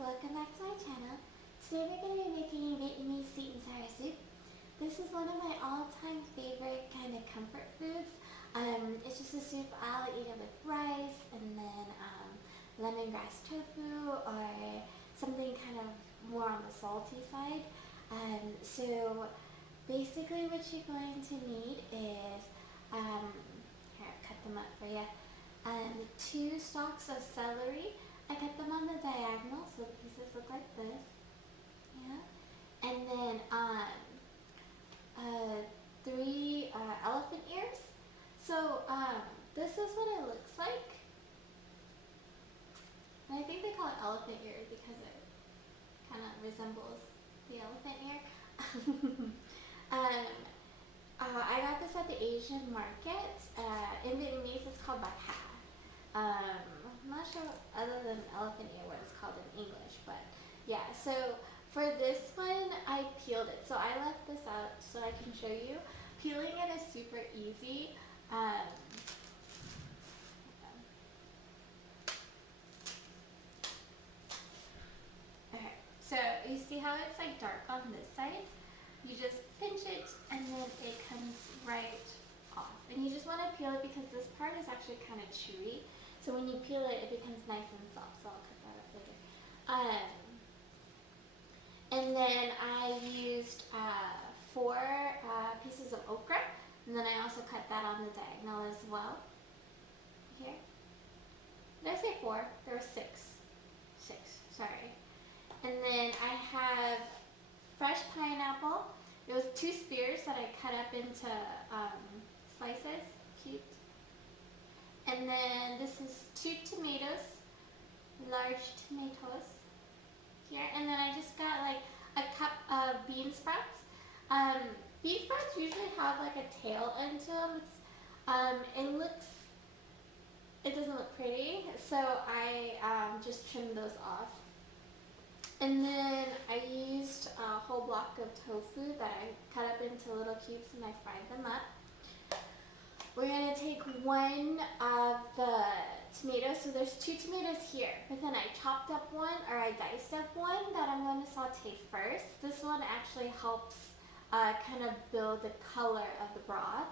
welcome back to my channel. Today we're going to be making Vietnamese sweet and sour soup. This is one of my all-time favorite kind of comfort foods. It's just a soup. I'll eat it with rice and then lemongrass tofu or something kind of more on the salty side. So basically what you're going to need is, here I'll cut them up for you, 2 stalks of celery. I cut them on the diagonal so the pieces look like this. Yeah. And then 3 elephant ears. So this is what it looks like. And I think they call it elephant ear because it kind of resembles the elephant ear. I got this at the Asian market. In Vietnamese it's called bạc hà. I'm not sure other than elephant ear what it's called in English, but yeah. So for this one I peeled it. So I left this out so I can show you. Peeling it is super easy. Okay, so you see how it's like dark on this side? You just pinch it and then it comes right off. And you just want to peel it because this part is actually kind of chewy. So when you peel it, it becomes nice and soft. So I'll cut that up later. And then I used 4 pieces of okra. And then I also cut that on the diagonal as well. Here. Did I say 4? There were 6. 6, sorry. And then I have fresh pineapple. It was 2 spears that I cut up into slices, cubed. And then this is 2 tomatoes, large tomatoes here. And then I just got like a cup of bean sprouts. Bean sprouts usually have like a tail end to them. It doesn't look pretty, so I just trimmed those off. And then I used a whole block of tofu that I cut up into little cubes and I fried them up. We're going to take 1 of the tomatoes, so there's 2 tomatoes here, but then I chopped up 1, or I diced up 1 that I'm going to saute first. This one actually helps kind of build the color of the broth.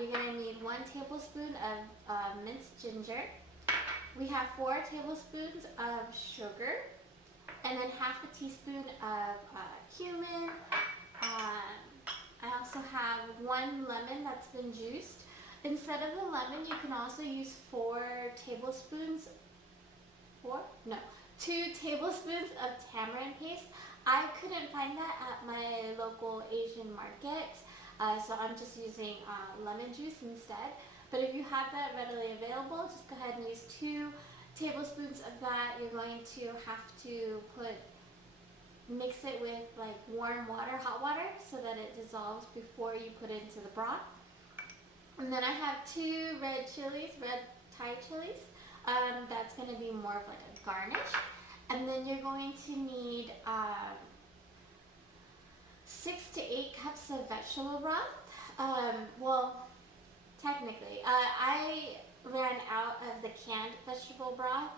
You're going to need 1 tablespoon of minced ginger. We have 4 tablespoons of sugar, and then half a teaspoon of cumin. I also have 1 lemon that's been juiced. Instead of the lemon, you can also use 2 tablespoons of tamarind paste. I couldn't find that at my local Asian market, so I'm just using lemon juice instead. But if you have that readily available, just go ahead and use 2 tablespoons of that. You're going to have to mix it with like warm water, hot water, so that it dissolves before you put it into the broth. And then I have 2 red Thai chilies. That's going to be more of like a garnish. And then you're going to need 6 to 8 cups of vegetable broth. Well, technically, I ran out of the canned vegetable broth.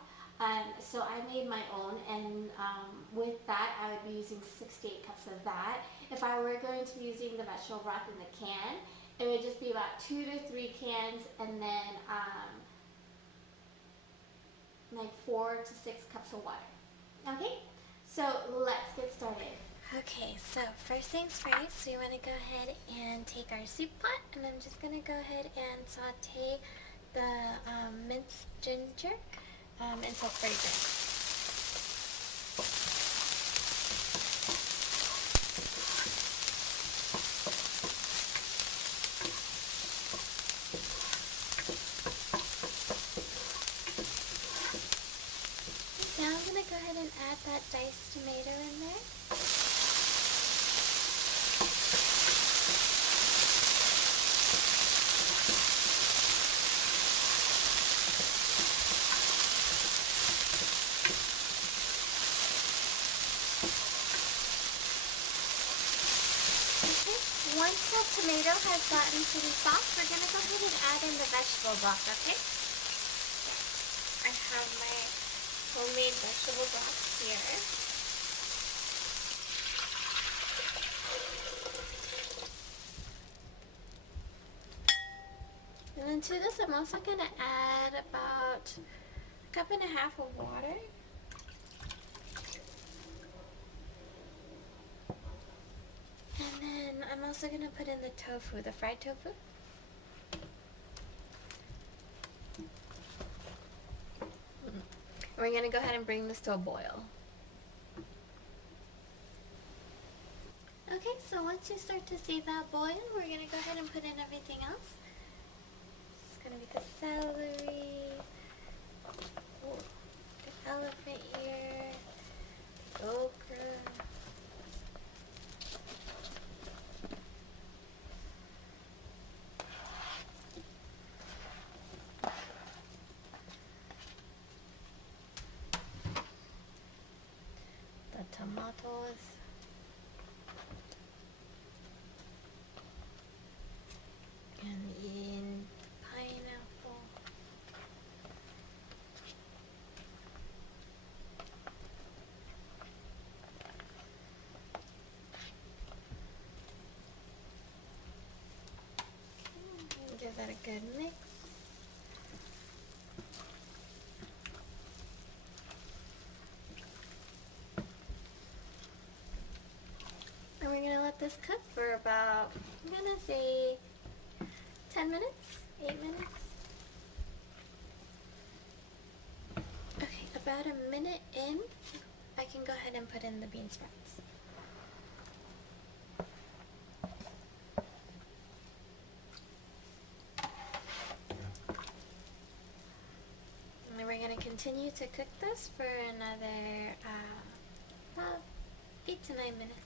So I made my own, and with that I would be using 6 to 8 cups of that. If I were going to be using the vegetable broth in the can, it would just be about 2 to 3 cans, and then like 4 to 6 cups of water. Okay, so let's get started. Okay, so first things first, we want to go ahead and take our soup pot, and I'm just going to go ahead and saute the minced ginger until fragrant. Now I'm going to go ahead and add that diced tomato in there. Once the tomato has gotten pretty soft, we're going to go ahead and add in the vegetable broth, okay? I have my homemade vegetable broth here. And then to this, I'm also going to add about a cup and a half of water. And then I'm also going to put in the tofu, the fried tofu. We're going to go ahead and bring this to a boil. Okay, so once you start to see that boil, we're going to go ahead and put in everything else. It's going to be the celery, the elephant ear, the okra, the tomatoes, and the pineapple, give that a good mix. And we're going to let this cook for about, I'm going to say 10 minutes, 8 minutes. Okay, about a minute in, I can go ahead and put in the bean sprouts. And we're going to continue to cook this for another about 8 to 9 minutes.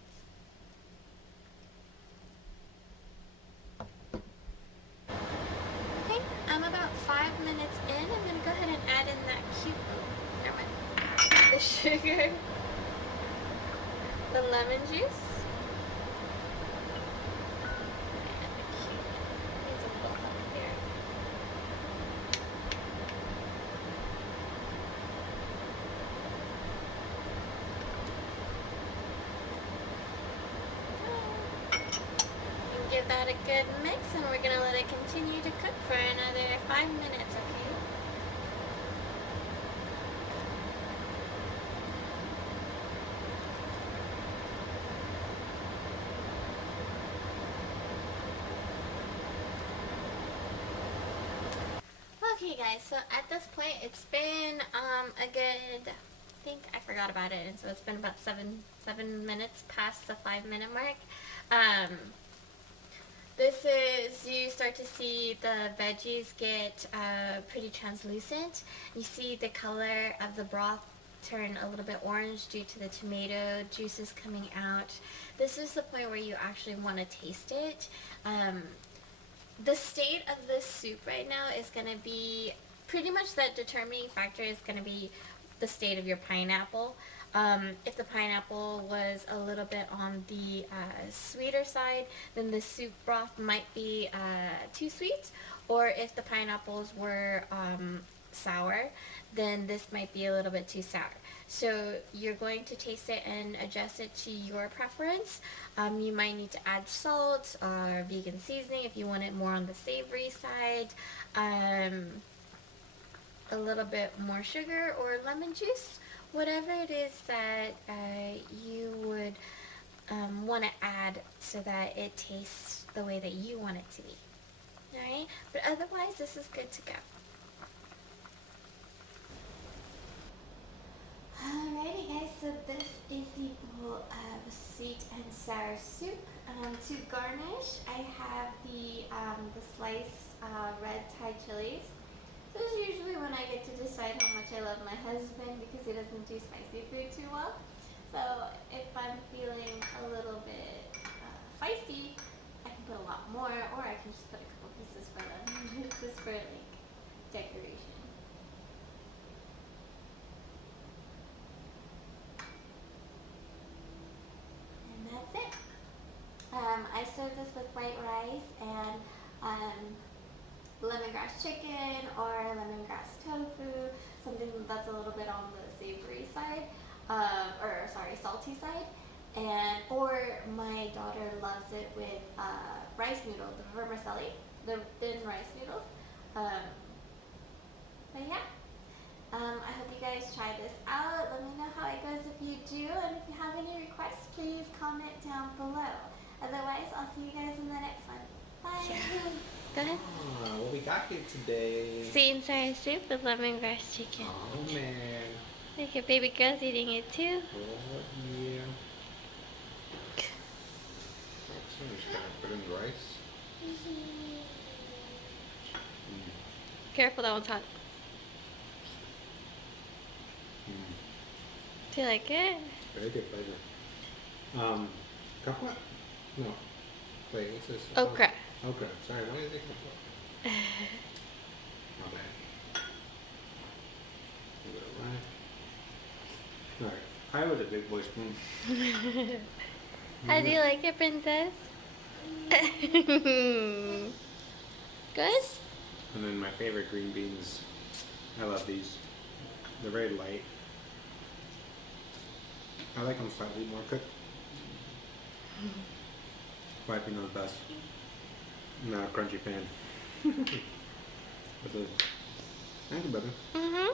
Okay, I'm about 5 minutes in. I'm going to go ahead and add in that the sugar, the lemon juice, give that a good mix, and we're going to let it continue to cook for another 5 minutes, okay? Okay guys, so at this point it's been a good, I think I forgot about it, and so it's been about seven minutes past the 5-minute mark. This is, you start to see the veggies get pretty translucent. You see the color of the broth turn a little bit orange due to the tomato juices coming out. This is the point where you actually want to taste it. The state of this soup right now is going to be pretty much, that determining factor is going to be the state of your pineapple. If the pineapple was a little bit on the sweeter side, then the soup broth might be too sweet. Or if the pineapples were sour, then this might be a little bit too sour. So you're going to taste it and adjust it to your preference. You might need to add salt or vegan seasoning if you want it more on the savory side. A little bit more sugar or lemon juice. Whatever it is that you would want to add so that it tastes the way that you want it to be. Alright? But otherwise, this is good to go. Alrighty guys, so this is the bowl of sweet and sour soup. To garnish, I have the sliced red Thai chilies. This is usually when I get to decide how much I love my husband, because he doesn't do spicy food too well. So if I'm feeling a little bit feisty, I can put a lot more, or I can just put a couple pieces for them, just for like decoration. And that's it. I serve this with white rice and lemongrass chicken or lemongrass tofu, something that's a little bit on the or sorry, salty side, and or my daughter loves it with rice noodles, the vermicelli, the thin rice noodles. Um, but yeah, I hope you guys try this out. Let me know how it goes if you do, and if you have any requests, please comment down below. Otherwise, I'll see you guys in the next one. Bye. Yeah. Go ahead. What we got here today? Sweet and sour soup with lemongrass chicken. Oh man. Look at baby girl's eating it too. Oh yeah. So I'm just gonna put in the rice. Careful, that one's hot. Do you like it? Very good flavor. Kapwa? No. Wait, what's this? Okra. Okra. Sorry, why is it kapwa? My bad. A little right. Alright. I was a big boy spoon. How do you like it, princess? Good? And then my favorite green beans. I love these. They're very light. I like them slightly more cooked. Wiping knows best. Not a crunchy pan. But the, thank you, brother. Mm-hmm.